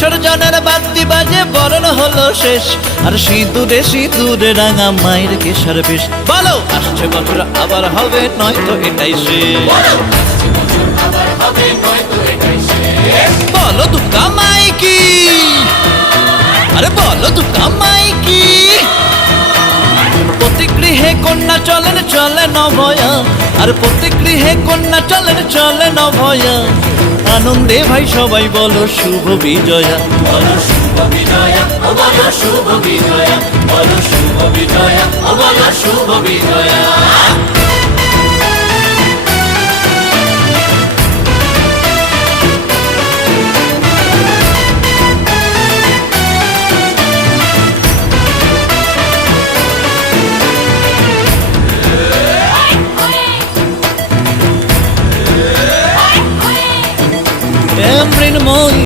বিসর্জনের বাদ্যি বাজে বরণ হলো শেষ, আর সিঁদুরে সিঁদুরে রাঙা মায়ের কেশর বেশ। বলো আসছে বছর আবার হবে, নয়তো এটাই শেষ। বলো দুর্গা মাই কি, আরে বলো দুর্গা মাই কি। প্রতি গৃহে কন্যা চলেন চলে নভয়া, আর প্রতি গৃহে কন্যা চলেন চলে নভয়া। আনন্দে ভাই সবাই বলো শুভ বিজয়া, বলো শুভ বিজয়া, ও বলো শুভ বিজয়া, বলো শুভ বিজয়া, ও বলো শুভ বিজয়া। মৃন্ময়ী